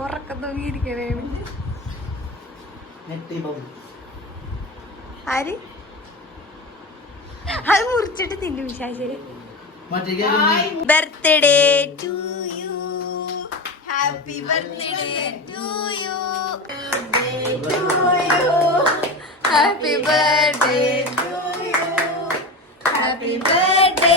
ഉറക്കം തൂങ്ങിയിരിക്കണേ ആര്? അത് മുറിച്ചിട്ട് തിന്നു വിശാശരി birthday to you happy birthday to you happy birthday to you happy birthday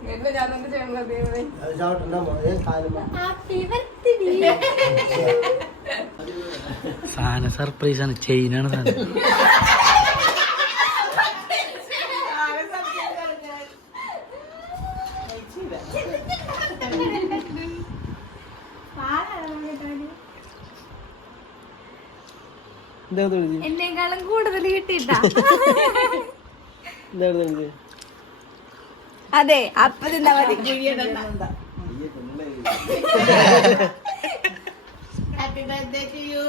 സാധനം സർപ്രൈസ് ആണ്. ചെയിനാണ് സാധനം. എന്നെക്കാളും കൂടുതൽ കിട്ടിട്ടാ അതെ അപ്പൊ തിന്നാ മതി. Happy birthday to U